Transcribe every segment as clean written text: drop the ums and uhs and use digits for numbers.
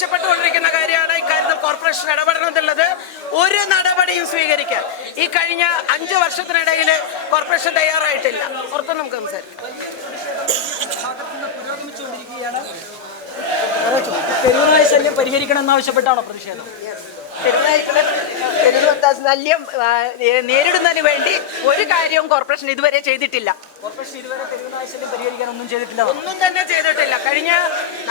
ആവശ്യപ്പെട്ടുകൊണ്ടിരിക്കുന്ന കാര്യമാണ് ഇക്കാര്യത്തിൽ കോർപ്പറേഷൻ ഇടപെടണം എന്നുള്ളത്. ഒരു നടപടിയും സ്വീകരിക്കാൻ ഈ കഴിഞ്ഞ 5 വർഷത്തിനിടയിൽ കോർപ്പറേഷൻ തയ്യാറായിട്ടില്ല. പുറത്ത് നമുക്ക് സംസാരിക്കാം. തെരുവുനായ ശല്യം പരിഹരിക്കണം എന്നാവശ്യപ്പെട്ടാണോ പ്രതിഷേധം? ശല്യം നേരിടുന്നതിന് വേണ്ടി ഒരു കാര്യവും കോർപ്പറേഷൻ ഇതുവരെ ചെയ്തിട്ടില്ല. കോർപ്പറേഷൻ ഇതുവരെ തെരുവുനായ ശല്യം പരിഹരിക്കാൻ ഒന്നും ചെയ്തിട്ടില്ല. ഒന്നും തന്നെ ചെയ്തിട്ടില്ല. കഴിഞ്ഞ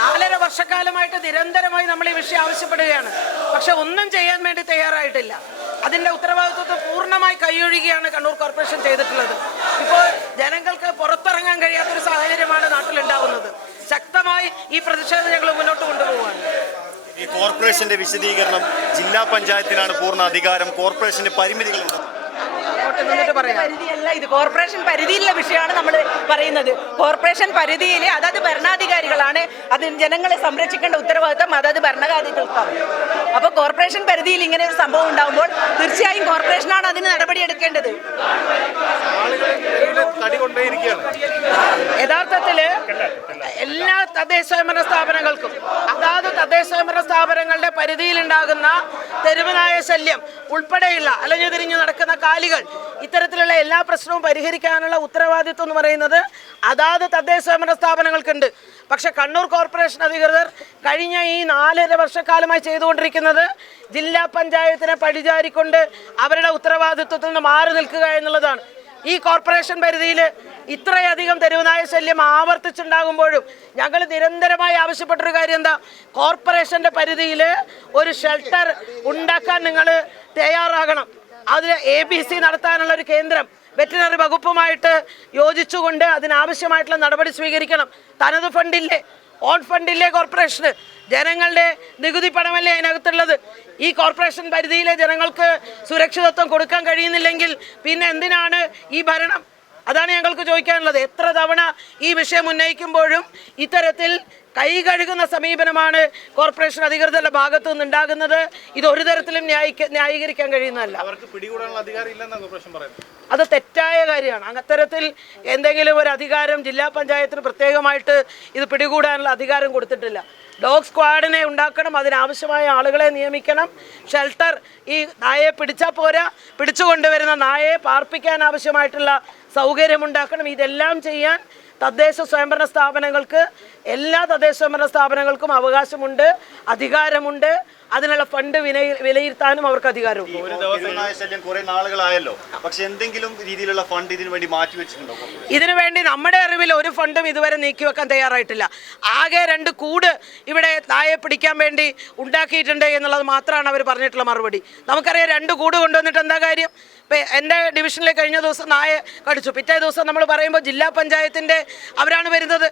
4.5 വർഷക്കാലമായിട്ട് നിരന്തരമായി നമ്മൾ ഈ വിഷയം ആവശ്യപ്പെടുകയാണ്. പക്ഷെ ഒന്നും ചെയ്യാൻ വേണ്ടി തയ്യാറായിട്ടില്ല. അതിന്റെ ഉത്തരവാദിത്വത്തെ പൂർണ്ണമായി കൈയൊഴുകിയാണ് കണ്ണൂർ കോർപ്പറേഷൻ ചെയ്തിട്ടുള്ളത്. ഇപ്പോൾ ജനങ്ങൾക്ക് പുറത്തിറങ്ങാൻ കഴിയാത്തൊരു സാഹചര്യമാണ് നാട്ടിലുണ്ടാവുന്നത്. ശക്തമായി ഈ പ്രതിഷേധം ഞങ്ങൾ മുന്നോട്ട് കൊണ്ടുപോവുകയാണ്. ഈ കോർപ്പറേഷന്റെ വിശദീകരണം, ജില്ലാ പഞ്ചായത്തിനാണ് പൂർണ്ണ അധികാരം, കോർപ്പറേഷന് പരിമിതികളുണ്ട്. പരിധിയല്ല ഇത്, കോർപ്പറേഷൻ പരിധിയിലുള്ള വിഷയമാണ് നമ്മൾ പറയുന്നത്. കോർപ്പറേഷൻ പരിധിയിൽ അതത് ഭരണാധികാരികളാണ്, അത് ജനങ്ങളെ സംരക്ഷിക്കേണ്ട ഉത്തരവാദിത്വം അതത് ഭരണാധികാരികൾക്കാണ്. അപ്പോൾ കോർപ്പറേഷൻ പരിധിയിൽ ഇങ്ങനെ ഒരു സംഭവം ഉണ്ടാകുമ്പോൾ തീർച്ചയായും കോർപ്പറേഷനാണ് അതിന് നടപടിയെടുക്കേണ്ടത്. യഥാർത്ഥത്തില് എല്ലാ തദ്ദേശ സ്വയംഭരണ സ്ഥാപനങ്ങൾക്കും അതാത് തദ്ദേശ സ്വയംഭരണ സ്ഥാപനങ്ങളുടെ പരിധിയിലുണ്ടാകുന്ന തെരുവുനായ ശല്യം ഉൾപ്പെടെയുള്ള അലഞ്ഞു തിരിഞ്ഞു നടക്കുന്ന കാലികൾ, ഇത്തരത്തിലുള്ള എല്ലാ പ്രശ്നവും പരിഹരിക്കാനുള്ള ഉത്തരവാദിത്വം എന്ന് പറയുന്നത് അതാത് തദ്ദേശ സ്വയംഭരണ സ്ഥാപനങ്ങൾക്കുണ്ട്. പക്ഷെ കണ്ണൂർ കോർപ്പറേഷൻ അധികൃതർ കഴിഞ്ഞ ഈ 4.5 വർഷക്കാലമായി ചെയ്തുകൊണ്ടിരിക്കുന്നത് ജില്ലാ പഞ്ചായത്തിനെ പഴിചാരിക്കൊണ്ട് അവരുടെ ഉത്തരവാദിത്വത്തിൽ നിന്ന് മാറി നിൽക്കുക എന്നുള്ളതാണ്. ഈ കോർപ്പറേഷൻ പരിധിയിൽ ഇത്രയധികം തെരുവുനായ ശല്യം ആവർത്തിച്ചുണ്ടാകുമ്പോഴും ഞങ്ങൾ നിരന്തരമായി ആവശ്യപ്പെട്ടൊരു കാര്യം എന്താ, കോർപ്പറേഷന്റെ പരിധിയിൽ ഒരു ഷെൽട്ടർ ഉണ്ടാക്കാൻ നിങ്ങൾ തയ്യാറാകണം. അതിൽ ABC നടത്താനുള്ള ഒരു കേന്ദ്രം വെറ്റിനറി വകുപ്പുമായിട്ട് യോജിച്ചുകൊണ്ട് അതിനാവശ്യമായിട്ടുള്ള നടപടി സ്വീകരിക്കണം. തനത് ഫണ്ടില്ലേ, ഓൺ ഫണ്ടില്ലേ കോർപ്പറേഷന്? ജനങ്ങളുടെ നികുതി പണമല്ലേ അതിനകത്തുള്ളത്? ഈ കോർപ്പറേഷൻ പരിധിയിലെ ജനങ്ങൾക്ക് സുരക്ഷിതത്വം കൊടുക്കാൻ കഴിയുന്നില്ലെങ്കിൽ പിന്നെ എന്തിനാണ് ഈ ഭരണം? അതാണ് ഞങ്ങൾക്ക് ചോദിക്കാനുള്ളത്. എത്ര തവണ ഈ വിഷയം ഉന്നയിക്കുമ്പോഴും ഇത്തരത്തിൽ കൈ കഴുകുന്ന സമീപനമാണ് കോർപ്പറേഷൻ അധികൃതരുടെ ഭാഗത്തു നിന്നുണ്ടാകുന്നത്. ഇത് ഒരു തരത്തിലും ന്യായീകരിക്കാൻ കഴിയുന്നതല്ല. അത് തെറ്റായ കാര്യമാണ്. അത്തരത്തിൽ എന്തെങ്കിലും ഒരു അധികാരം ജില്ലാ പഞ്ചായത്തിന് പ്രത്യേകമായിട്ട് ഇത് പിടികൂടാനുള്ള അധികാരം കൊടുത്തിട്ടില്ല. ഡോഗ് സ്ക്വാഡിനെ ഉണ്ടാക്കണം, അതിനാവശ്യമായ ആളുകളെ നിയമിക്കണം. ഷെൽട്ടർ, ഈ നായയെ പിടിച്ചാൽ പോരാ, പിടിച്ചു കൊണ്ടുവരുന്ന നായയെ പാർപ്പിക്കാൻ ആവശ്യമായിട്ടുള്ള സൗകര്യമുണ്ടാക്കണം. ഇതെല്ലാം ചെയ്യാൻ തദ്ദേശ സ്വയംഭരണ സ്ഥാപനങ്ങൾക്ക്, എല്ലാ തദ്ദേശ സ്വയംഭരണ സ്ഥാപനങ്ങൾക്കും അവകാശമുണ്ട്, അധികാരമുണ്ട്. അതിനുള്ള ഫണ്ട് വിലയിരുത്താനും അവർക്ക് അധികാരമുണ്ട്. കുറെ നാളുകളായല്ലോ, പക്ഷെ എന്തെങ്കിലും രീതിയിലുള്ള ഫണ്ട് ഇതിനു വേണ്ടി മാറ്റിവെച്ചിട്ടുണ്ടോ? ഇതിനു വേണ്ടി നമ്മുടെ അറിവിൽ ഒരു ഫണ്ടും ഇതുവരെ നീക്കിവെക്കാൻ തയ്യാറായിട്ടില്ല. ആകെ 2 കൂട് ഇവിടെ നായയെ പിടിക്കാൻ വേണ്ടി ഉണ്ടാക്കിയിട്ടുണ്ട് എന്നുള്ളത് മാത്രമാണ് അവർ പറഞ്ഞിട്ടുള്ള മറുപടി. നമുക്കറിയാം 2 കൂട് കൊണ്ടുവന്നിട്ട് എന്താ കാര്യം? ഇപ്പം എൻ്റെ ഡിവിഷനിൽ കഴിഞ്ഞ ദിവസം നായ കടിച്ചു, പിറ്റേ ദിവസം നമ്മൾ പറയുമ്പോൾ ജില്ലാ പഞ്ചായത്തിൻ്റെ അവരാണ് വരുന്നത്.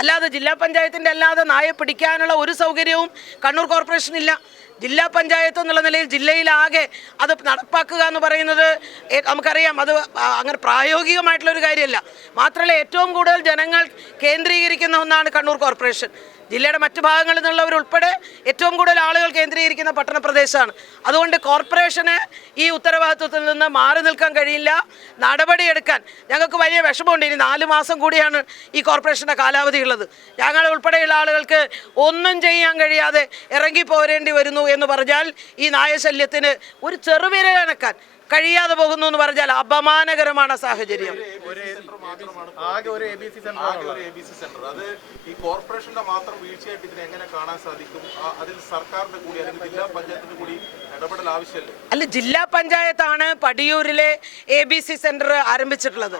അല്ലാതെ ജില്ലാ പഞ്ചായത്തിൻ്റെ അല്ലാതെ നായ പിടിക്കാനുള്ള ഒരു സൗകര്യവും കണ്ണൂർ കോർപ്പറേഷനില്ല. ജില്ലാ പഞ്ചായത്ത് എന്നുള്ള നിലയിൽ ജില്ലയിലാകെ അത് നടപ്പാക്കുക എന്ന് പറയുന്നത് നമുക്കറിയാം, അത് അങ്ങനെ പ്രായോഗികമായിട്ടുള്ളൊരു കാര്യമല്ല. മാത്രമല്ല, ഏറ്റവും കൂടുതൽ ജനങ്ങൾ കേന്ദ്രീകരിക്കുന്ന ഒന്നാണ് കണ്ണൂർ കോർപ്പറേഷൻ. ജില്ലയുടെ മറ്റു ഭാഗങ്ങളിൽ നിന്നുള്ളവരുൾപ്പെടെ ഏറ്റവും കൂടുതൽ ആളുകൾ കേന്ദ്രീകരിക്കുന്ന പട്ടണപ്രദേശമാണ്. അതുകൊണ്ട് കോർപ്പറേഷന് ഈ ഉത്തരവാദിത്വത്തിൽ നിന്ന് മാറി നിൽക്കാൻ കഴിയില്ല. നടപടിയെടുക്കാൻ ഞങ്ങൾക്ക് വലിയ വിഷമമുണ്ട്. ഇനി 4 മാസം കൂടിയാണ് ഈ കോർപ്പറേഷൻ്റെ കാലാവധി ഉള്ളത്. ഞങ്ങൾ ഉൾപ്പെടെയുള്ള ആളുകൾക്ക് ഒന്നും ചെയ്യാൻ കഴിയാതെ ഇറങ്ങി പോരേണ്ടി വരുന്നു എന്ന് പറഞ്ഞാൽ, ഈ നായശല്യത്തിന് ഒരു ചെറുവിരലനക്കാൻ കഴിയാതെ പോകുന്നു എന്ന് പറഞ്ഞാൽ അപമാനകരമാണ് സാഹചര്യം. അല്ല, ജില്ലാ പഞ്ചായത്താണ് പടിയൂരിലെ ABC സെന്റർ ആരംഭിച്ചിട്ടുള്ളത്.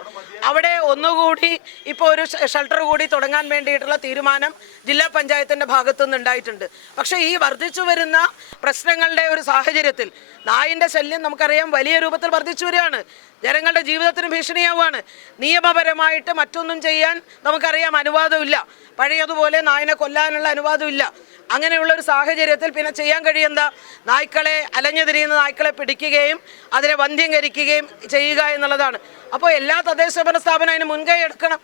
അവിടെ ഒന്നുകൂടി ഇപ്പോൾ ഒരു ഷെൽട്ടർ കൂടി തുടങ്ങാൻ വേണ്ടിയിട്ടുള്ള തീരുമാനം ജില്ലാ പഞ്ചായത്തിന്റെ ഭാഗത്തുനിന്ന് ഉണ്ടായിട്ടുണ്ട്. പക്ഷേ ഈ വർദ്ധിച്ചു വരുന്ന പ്രശ്നങ്ങളുടെ ഒരു സാഹചര്യത്തിൽ നായിൻ്റെ ശല്യം നമുക്കറിയാം വലിയ രൂപത്തിൽ വർദ്ധിച്ചു വരികയാണ്. ജനങ്ങളുടെ ജീവിതത്തിന് ഭീഷണിയാവുകയാണ്. നിയമപരമായിട്ട് മറ്റൊന്നും ചെയ്യാൻ നമുക്കറിയാം അനുവാദമില്ല. പഴയതുപോലെ നായിനെ കൊല്ലാനുള്ള അനുവാദമില്ല. അങ്ങനെയുള്ള ഒരു സാഹചര്യത്തിൽ പിന്നെ ചെയ്യാൻ കഴിയുന്ന നായ്ക്കളെ, അലഞ്ഞു തിരിയുന്ന നായ്ക്കളെ പിടിക്കുകയും അതിനെ വന്ധ്യംകരിക്കുകയും ചെയ്യുക എന്നുള്ളതാണ്. അപ്പോൾ എല്ലാ തദ്ദേശ സ്വയംഭരണ സ്ഥാപനം അതിന് മുൻകൈ എടുക്കണം.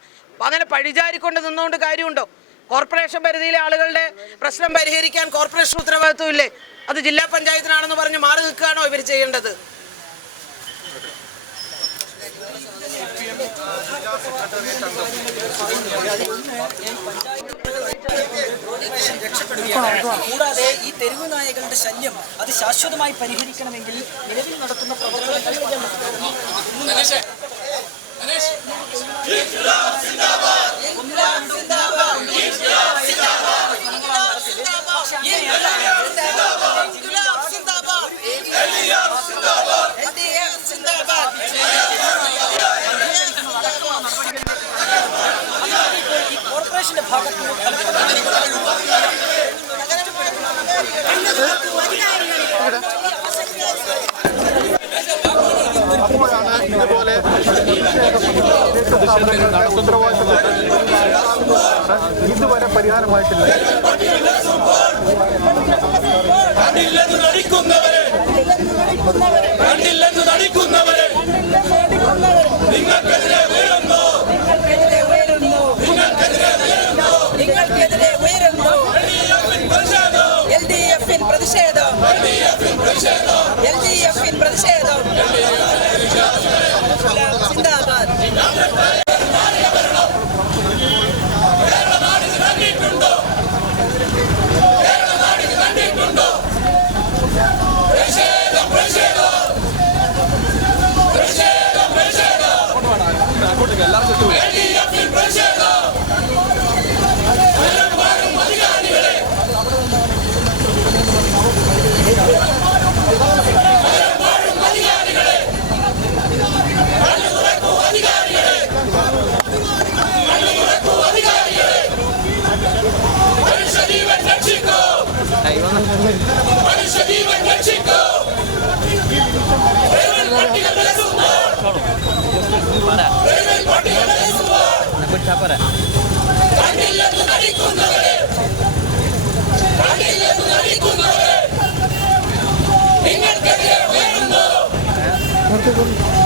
അങ്ങനെ പഴിചാരിക്കൊണ്ട് നിന്നുകൊണ്ട് കാര്യമുണ്ടോ? കോർപ്പറേഷൻ പരിധിയിലെ ആളുകളുടെ പ്രശ്നം പരിഹരിക്കാൻ കോർപ്പറേഷൻ ഉത്തരവാദിത്വമില്ലേ? അത് ജില്ലാ പഞ്ചായത്തിനാണെന്ന് പറഞ്ഞ് മാറി നിൽക്കുകയാണോ ഇവർ ചെയ്യേണ്ടത്? ജില്ലാ സെക്രട്ടേറിയറ്റ് അംഗം രക്ഷപ്പെടുകയാണ്. കൂടാതെ ഈ തെരുവ് നായകളുടെ ശല്യം അത് ശാശ്വതമായി പരിഹരിക്കണമെങ്കിൽ നിലവിൽ നടത്തുന്ന പ്രവർത്തനങ്ങൾ കോർപ്പറേഷന്റെ ഭാഗത്ത് അപ്പോഴാണ് ഇതുപോലെ ഇതുവരെ പരിഹാരമായിട്ടില്ല. നിങ്ങൾക്കെതിരെ ഉയരുന്നു LDF-ൻ പ്രതിഷേധം LDF-ൻ പ്രതിഷേധം സിന്ദാബാദ്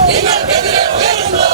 നിങ്ങൾക്കെതിരെ ഉയരുന്നു